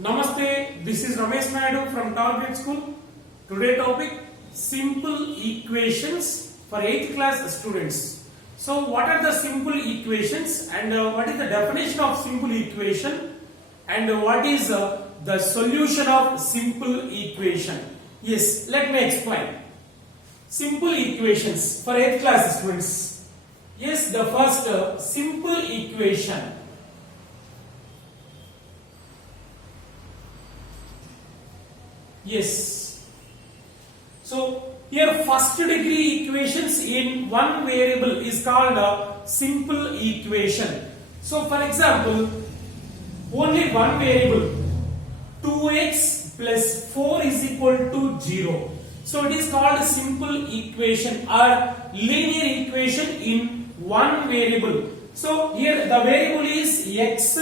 Namaste, this is Ramesh Naidu from Target School. Today topic simple equations for 8th class students. So what are the simple equations and what is the definition of simple equation and what is the solution of simple equation? Yes, let me explain. Simple equations for 8th class students. Yes, the first simple equation. Yes. So here first degree equations in one variable is called a simple equation. So for example, only one variable 2x plus 4 is equal to 0. So it is called a simple equation or linear equation in one variable. So here the variable is x,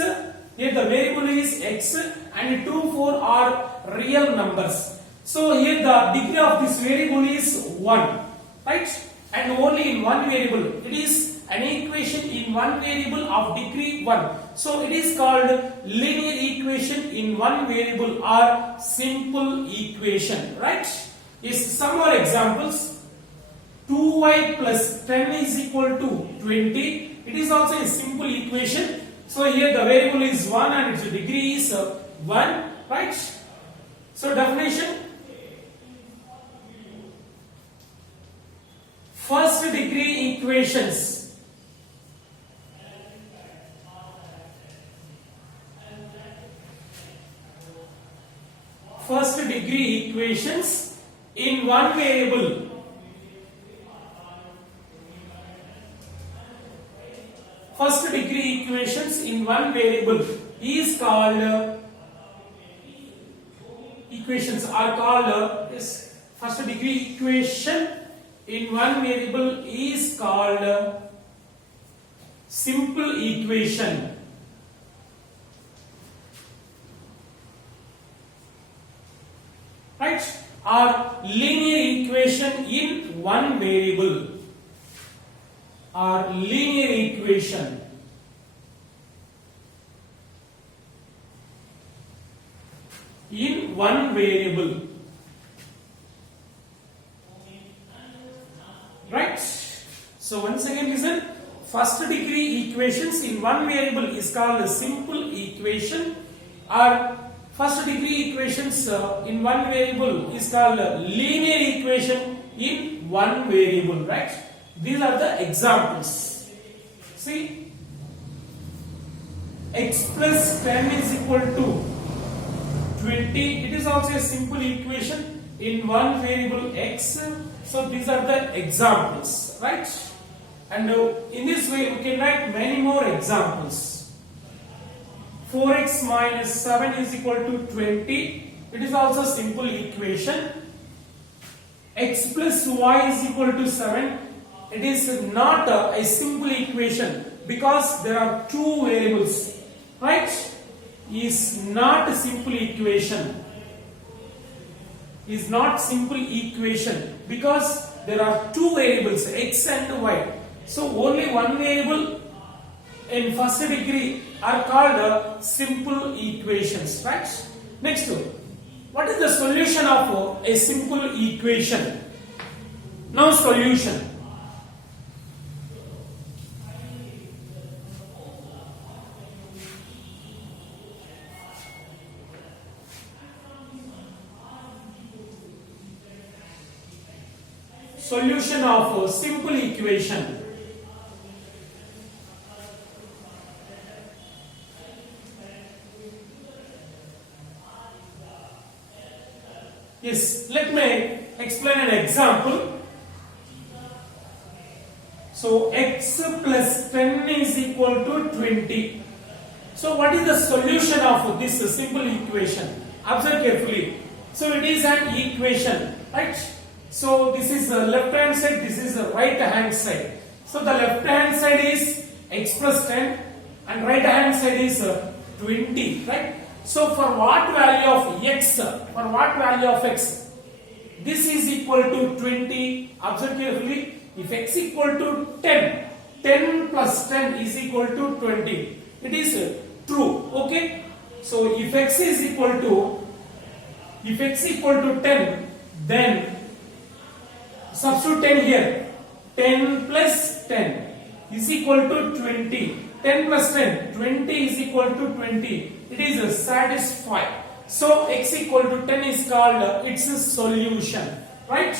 here the variable is x and 2, 4 are real numbers. So here the degree of this variable is 1, right? And only in one variable. It is an equation in one variable of degree 1. So it is called linear equation in one variable or simple equation, right? Yes, some more examples. 2y plus 10 is equal to 20. It is also a simple equation. So here the variable is 1 and its degree is 1, right? So definition, first degree equations. First degree equations in one variable. First degree equations in one variable is called equations are called first degree equation in one variable is called simple equation. Right? Or linear equation in one variable. Or linear equation. In one variable, right? So once again listen, first degree equations in one variable is called a simple equation or first degree equations in one variable is called a linear equation in one variable, right? These are the examples. See, x plus 10 is equal to 20. It is also a simple equation in one variable x. So these are the examples, right? And in this way we can write many more examples. 4x minus 7 is equal to 20. It is also a simple equation. X plus y is equal to 7. It is not a simple equation because there are two variables, right? Is not a simple equation. Is not simple equation because there are two variables x and y. So only one variable in first degree are called simple equations, right? Next, what is the solution of a simple equation? Now solution. Solution of a simple equation. Yes, let me explain an example. So x plus 10 is equal to 20. So what is the solution of this simple equation? Observe carefully. So it is an equation, right? So this is the left hand side, this is the right hand side. So the left hand side is x plus 10 and right hand side is 20, right? So for what value of x? For what value of x? This is equal to 20. Observe carefully. If x equal to 10, 10 plus 10 is equal to 20. It is true, okay? So if x is equal to 10, then substitute 10 here. 10 plus 10 is equal to 20. 10 plus 10, 20 is equal to 20. It is satisfied. So x equal to 10 is called its solution, right?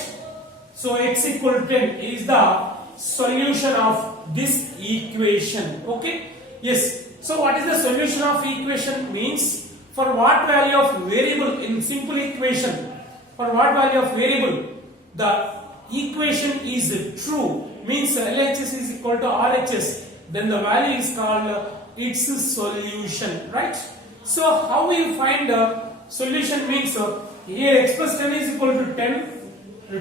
So x equal to 10 is the solution of this equation. Okay? Yes. So what is the solution of equation? Means for what value of variable in simple equation, for what value of variable the equation is true, means LHS is equal to RHS, then the value is called its solution, right? So how we find the solution means here x plus 10 is equal to 10,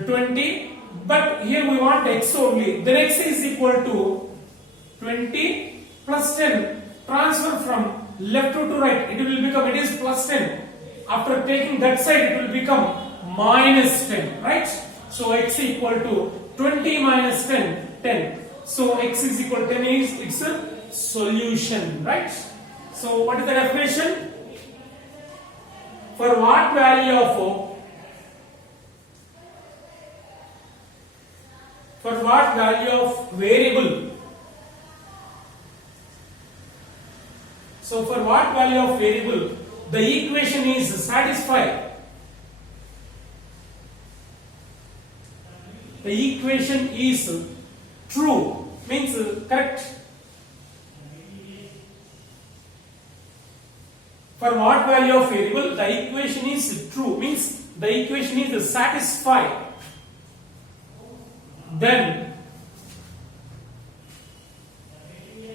20, but here we want x only. Then x is equal to 20 plus 10. Transfer from left to right, it will become, it is plus 10. After taking that side, it will become minus 10, right? So x equal to 20 minus 10, 10. So x is equal to 10 is its a solution, right? So what is the definition? For what value of variable? So for what value of variable the equation is satisfied? The equation is true, means correct. For what value of variable the equation is true, means the equation is satisfied, then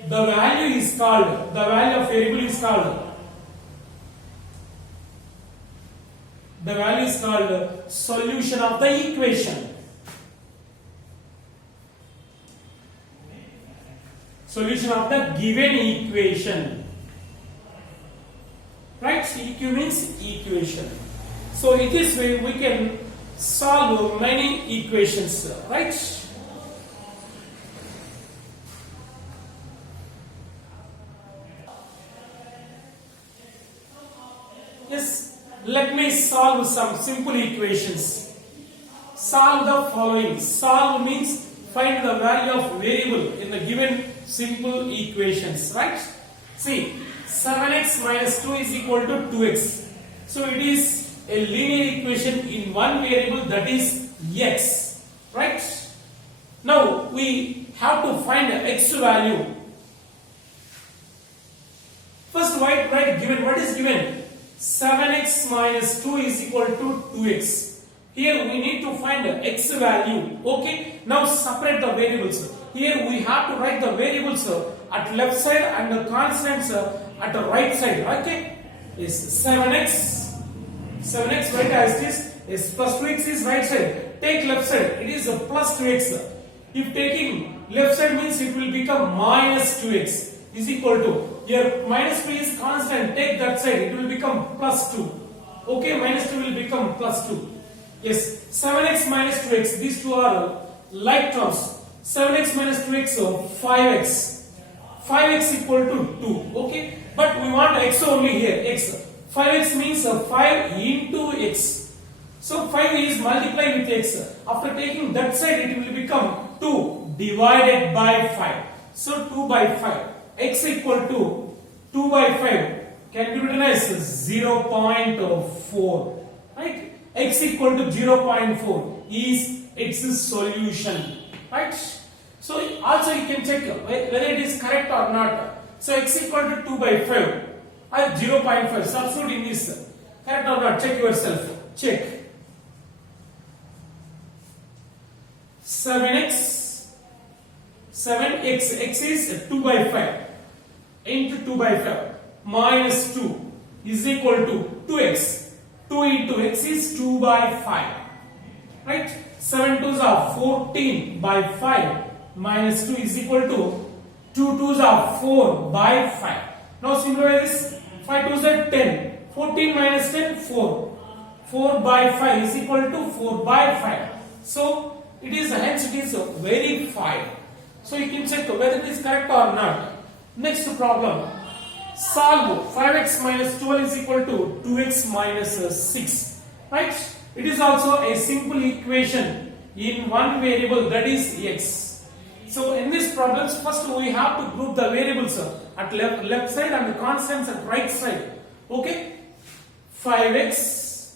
the value is called, the value of variable is called, the value is called solution of the equation. Solution of the given equation, right? EQ means equation. So in this way we can solve many equations, right? Yes, let me solve some simple equations. Solve the following. Solve means find the value of variable in the given simple equations, right? See, 7x minus 2 is equal to 2x. So it is a linear equation in one variable, that is x, right? Now we have to find the x value. First write given. What is given? 7x minus 2 is equal to 2x. Here we need to find the x value. Okay. Now separate the variables. Here we have to write the variables at left side and the constants at the right side. Okay. Is 7x right as this. Is plus 2x is right side. Take left side. It is a plus 2x. If taking left side means it will become minus 2x is equal to, here minus 2 is constant, take that side, it will become plus 2. Okay, minus 2 will become plus 2. Yes, 7x minus 2x, these two are like terms. 7x minus 2x, so 5x. 5x equal to 2. Okay, but we want x only here, x. 5x means 5 into x. So 5 is multiplied with x. After taking that side, it will become 2 divided by 5. So 2 by 5. X equal to 2 by 5 can be written as 0.4. Right? X equal to 0.4 is its solution. Right? So also you can check whether it is correct or not. So x equal to 2 by 5 or 0.5. Substitute in this. Correct or not? Check yourself. Check. 7x, x is 2 by 5 into 2 by 5 minus 2 is equal to 2x. 2 into x is 2 by 5. Right? 7 2s are 14 by 5 minus 2 is equal to 2 2s are 4 by 5. Now simplify this. 5 2s are 10. 14 minus 10, 4. 4 by 5 is equal to 4 by 5. So it is hence it is verified. So you can check whether it is correct or not. Next problem. Solve 5x minus 12 is equal to 2x minus 6. Right? It is also a simple equation in one variable, that is x. So in this problem, first we have to group the variables at left side and the constants at right side. Okay? 5x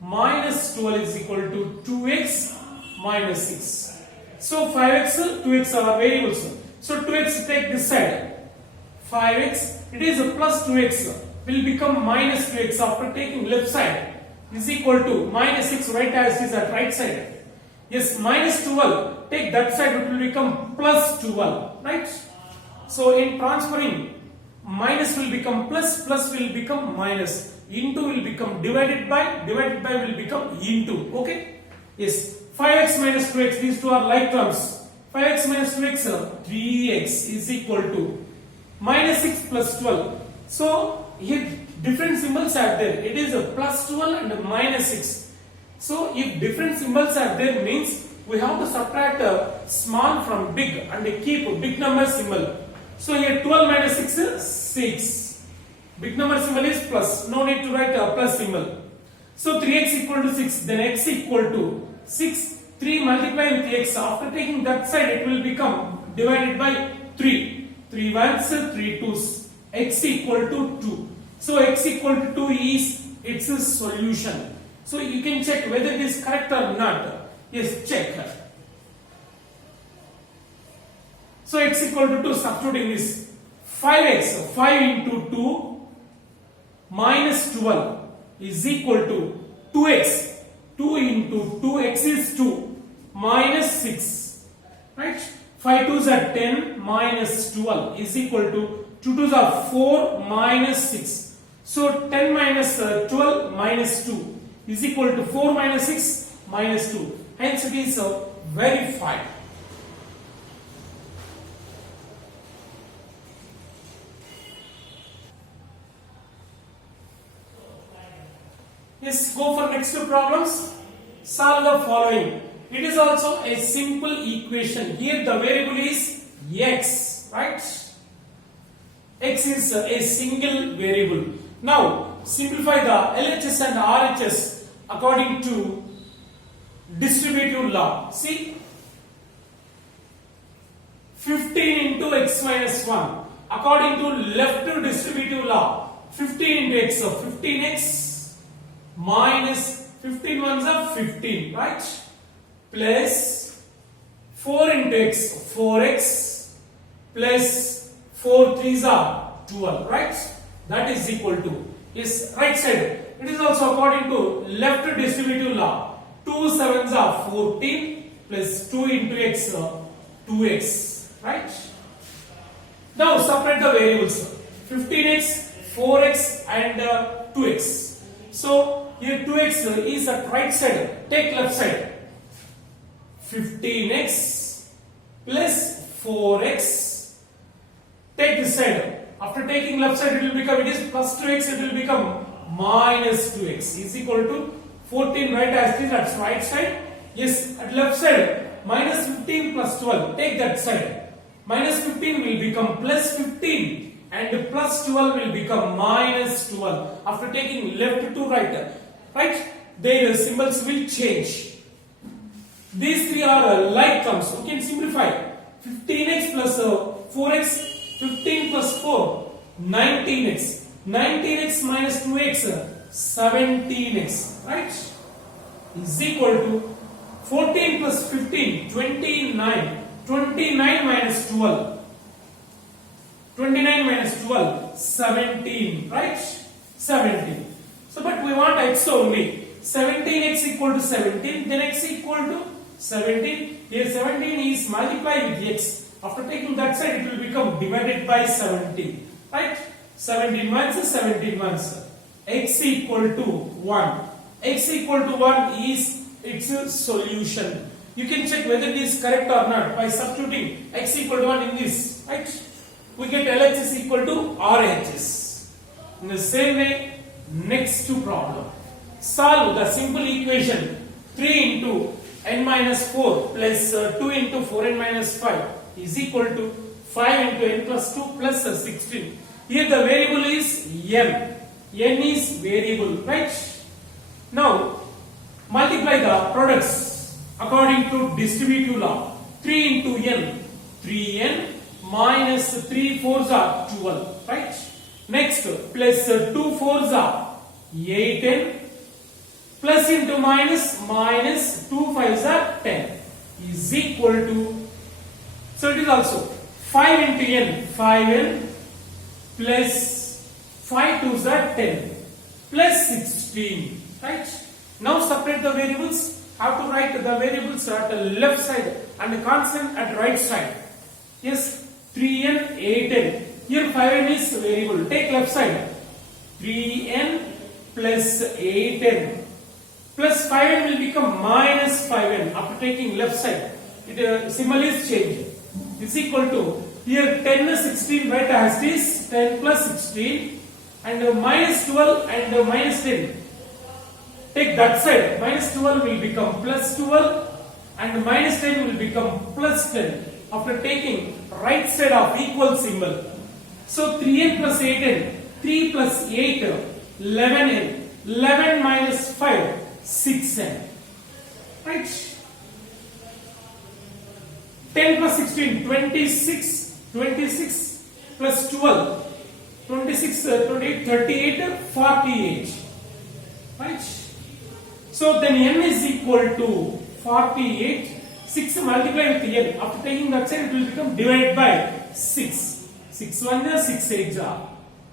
minus 12 is equal to 2x minus 6. So 5x, 2x are variables. So 2x take this side. 5x, it is a plus 2x will become minus 2x after taking left side is equal to minus 6 right as is at right side. Yes, minus 12, take that side, it will become plus 12, right? So in transferring, minus will become plus, plus will become minus, into will become divided by will become into, okay? Yes, 5x minus 2x, these two are like terms. 5x minus 2x, 3x is equal to minus 6 plus 12. So here different symbols are there. It is a plus 12 and a minus 6. So if different symbols are there means we have to subtract a small from big and keep a big number symbol. So here 12 minus 6 is 6. Big number symbol is plus. No need to write a plus symbol. So 3x equal to 6. Then x equal to 6. 3 multiplied with x. After taking that side it will become divided by 3. 3 ones, 3 twos. X equal to 2. So x equal to 2 is its solution. So you can check whether it is correct or not. Yes, check. So x equal to 2, substituting this 5x, 5 into 2 minus 12 is equal to 2x. 2 into 2x is 2 minus 6. Right? 5 2s are 10 minus 12 is equal to 2 2s are 4 minus 6. So 10 minus 12 minus 2 is equal to 4 minus 6 minus 2. Hence it is verified. Yes, go for next two problems. Solve the following. It is also a simple equation. Here the variable is x, right? X is a single variable. Now simplify the LHS and RHS according to distributive law. See, 15 into x minus 1 according to left distributive law. 15 into x, so 15x minus 15 ones are 15, right? Plus 4 into x, 4x plus 4 3s are 12, right? That is equal to, yes, right side. It is also according to left distributive law. 2 7s are 14 plus 2 into x, 2x, right? Now separate the variables, 15x, 4x and 2x. So here 2x is at right side, take left side. 15x plus 4x, take this side. After taking left side it will become, it is plus 2x, it will become minus 2x is equal to 14 right as it is at right side. Yes, at left side minus 15 plus 12, take that side. Minus 15 will become plus 15 and plus 12 will become minus 12 after taking left to right. Right? Their symbols will change. These three are like terms. We can simplify. 15x plus 4x, 15 plus 4, 19x. 19x minus 2x, 17x. Right? Is equal to 14 plus 15, 29. 29 minus 12. 29 minus 12, 17. Right? 17. So, but we want x only. 17x equal to 17, then x equal to 17. Here 17 is multiplied with x. After taking that side, it will become divided by 17. Right? 17 once, 17 once. X equal to 1. X equal to 1 is its solution. You can check whether it is correct or not by substituting x equal to 1 in this. Right? We get LHS equal to RHS. In the same way, next to problem. Solve the simple equation 3 into n minus 4 plus 2 into 4n minus 5 is equal to 5 into n plus 2 plus 16. Here the variable is n. N is variable, right? Now multiply the products according to distributive law. 3 into n, 3n minus 3 fours are 12, right? Next plus 2 fours are 8n plus into minus, minus 2 fives are 10 is equal to, so it is also 5 into n, 5n plus 5 twos are 10 plus 16, right? Now separate the variables. Have to write the variables at the left side and the constant at right side. Yes, 3n, 8n. Here 5n is variable. Take left side. 3n plus 8n plus 5n will become minus 5n after taking left side. Symbol is changed. Is equal to, here 10 is 16, right, as it is 10 plus 16 and minus 12 and minus 10. Take that side. Minus 12 will become plus 12 and minus 10 will become plus 10 after taking right side of equal symbol. So 3n plus 8n, 3 plus 8, 11n, 11 minus 5, 6n, right? 10 plus 16, 26, 26 plus 12, 26, 28, 38, 48, right? So then n is equal to 48, 6 multiplied with n, after taking that side it will become divided by 6, 6 1 6 8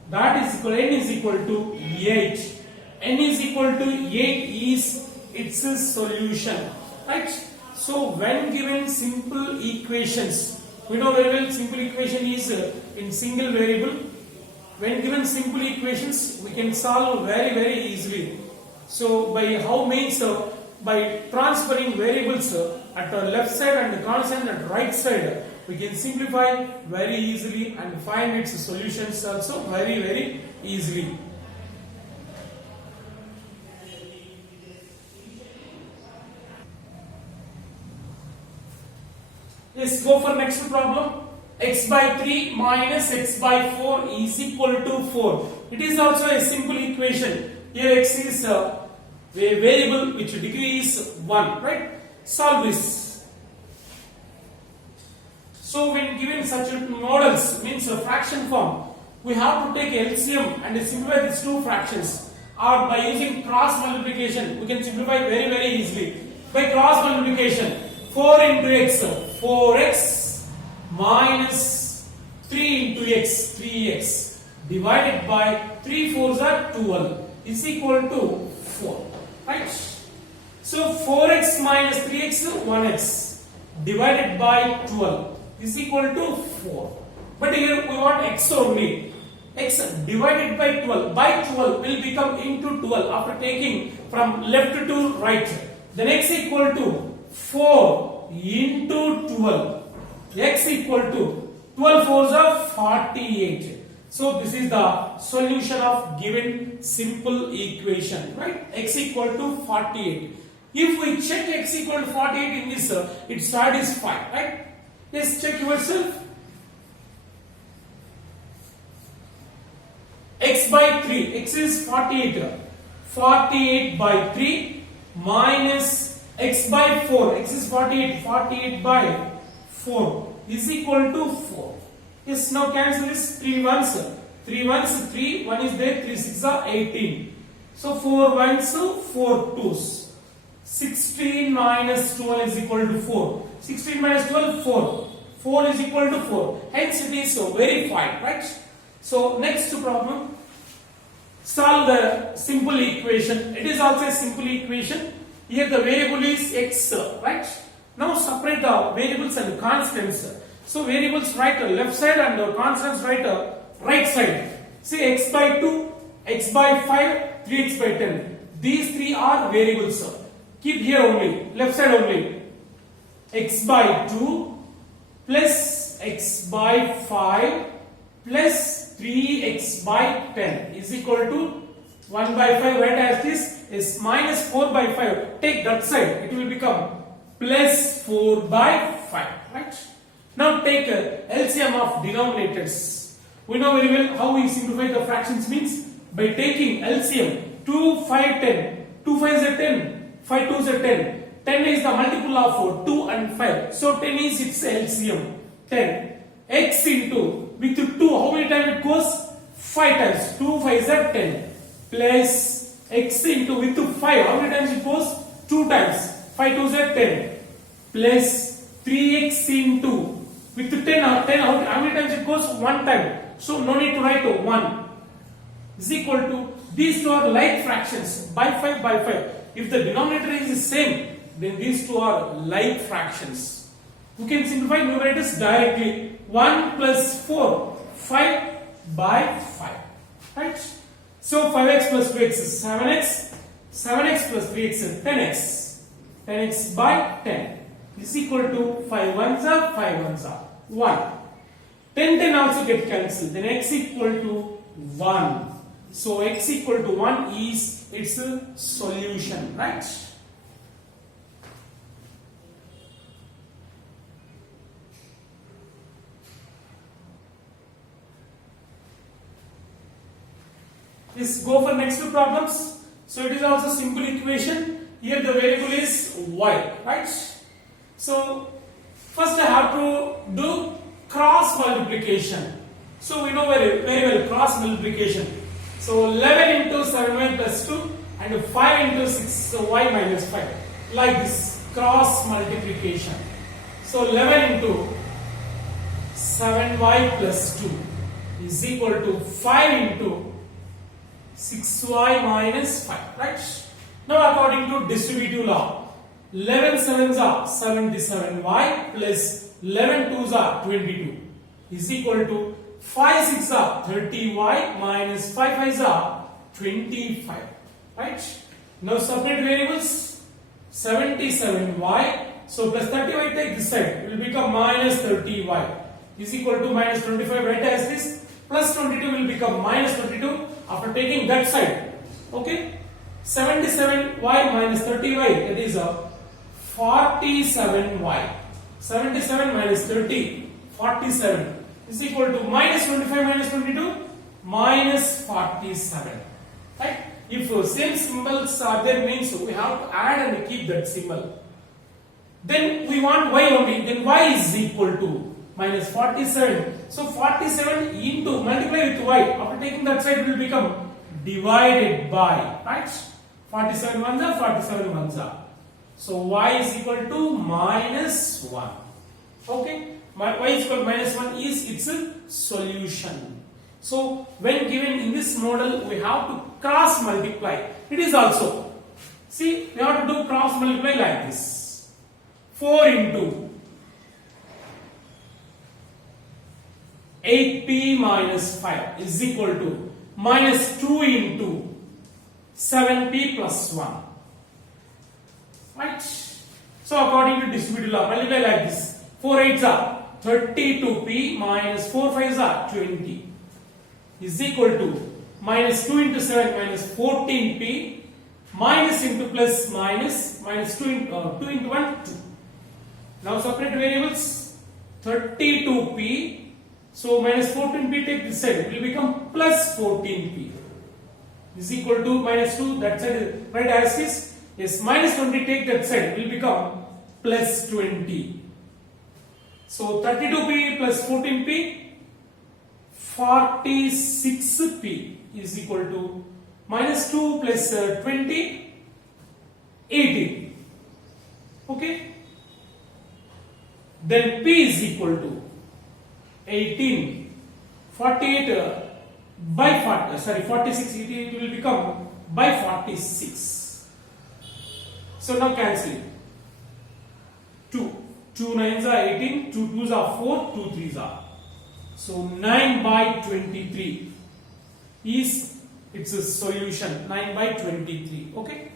that is equal, n is equal to 8, n is equal to 8 is its solution, right? So when given simple equations, we know very well simple equation is in single variable. When given simple equations we can solve very easily. So by how means, by transferring variables at the left side and the constant at right side, we can simplify very easily and find its solutions also very easily. Let's go for next problem. X by 3 minus x by 4 is equal to 4. It is also a simple equation. Here x is a variable which degree is 1, right? Solve this. So when given such models, means a fraction form, we have to take LCM and simplify these two fractions, or by using cross multiplication we can simplify very easily. By cross multiplication, 4 into x, 4x minus 3 into x, 3x divided by 3 fours are 12 is equal to 4, right? So 4x minus 3x, 1x divided by 12 is equal to 4. But here we want x only. X divided by 12 will become into 12 after taking from left to right. Then x equal to 4 into 12. X equal to 12 fours are 48. So this is the solution of given simple equation, right? X equal to 48. If we check x equal to 48 in this, it satisfies, right? Yes, check yourself. X by 3, x is 48. 48 by 3 minus x by 4, x is 48, 48 by 4 is equal to 4. Yes, now cancel this 3 ones. 3 ones, 3, 1 is there, 3 6 are 18. So 4 ones, 4 twos. 16 minus 12 is equal to 4. 16 minus 12, 4. 4 is equal to 4. Hence it is verified, right? So next problem. Solve the simple equation. It is also a simple equation. Here the variable is x, right? Now separate the variables and constants. So variables write left side and the constants write right side. Say x by 2, x by 5, 3x by 10. These three are variables. Keep here only, left side only. X by 2 plus x by 5 plus 3x by 10 is equal to 1 by 5, right, as this is minus 4 by 5. Take that side, it will become plus 4 by 5, right? Now take LCM of denominators. We know very well how we simplify the fractions means by taking LCM 2, 5, 10. 2 5 is a 10, 5 2 is a 10. 10 is the multiple of 2 and 5. So 10 is its LCM 10. X into with 2, how many times it goes? 5 times. 2 5 is a 10 plus x into with 5, how many times it goes? 2 times. 5 2 is a 10 plus 3x into with 10 how many times it goes? 1 time. So no need to write 1 is equal to, these two are like fractions by 5 by 5. If the denominator is the same, then these two are like fractions. We can simplify numerators directly. 1 plus 4, 5 by 5. Right? So 5x plus 2x is 7x. 7x plus 3x is 10x. 10x by 10 is equal to 5 ones are 5 ones are 1. 10 also get cancelled. Then x equal to 1. So x equal to 1 is its solution, right? Let's go for next two problems. So it is also simple equation. Here the variable is y, right? So first I have to do cross multiplication. So we know very well cross multiplication. So 11 into 7y plus 2 and 5 into 6y minus 5. Like this cross multiplication. So 11 into 7y plus 2 is equal to 5 into 6y minus 5. Right? Now according to distributive law, 11 sevens are 77y plus 11 twos are 22 is equal to 5 6 are 30y minus 5 5 are 25. Right? Now separate variables. 77y. So plus 30y take this side. It will become minus 30y is equal to minus 25. Write as this. Plus 22 will become minus 22 after taking that side. Okay? 77y minus 30y, that is a 47y. 77 minus 30, 47 is equal to minus 25 minus 22, minus 47. Right? If same symbols are there, means we have to add and keep that symbol. Then we want y only, then y is equal to minus 47. So 47 into multiply with y, after taking that side it will become divided by, right? 47 ones are 47 ones are. So y is equal to minus 1. Okay? Y is equal to minus 1 is its solution. So when given in this model, we have to cross multiply. It is also, see, we have to do cross multiply like this. 4 into 8p minus 5 is equal to minus 2 into 7p plus 1. Right? So according to distributive law, multiply like this. 4 8s are 32p minus 4 5s are 20 is equal to minus 2 into 7 minus 14p minus into plus minus 2 into 1 2. Now separate variables. 32p. So minus 14p take this side, it will become plus 14p is equal to minus 2, that side is right as is. Yes, minus 20 take that side, it will become plus 20. So 32p plus 14p, 46p is equal to minus 2 plus 20, 80. Okay? Then p is equal to 18, 48 by 46, it will become by 46. So now cancel. 2 9s are 18, 2 2s are 4, 2 3s are. So 9 by 23 is its a solution. 9 by 23. Okay.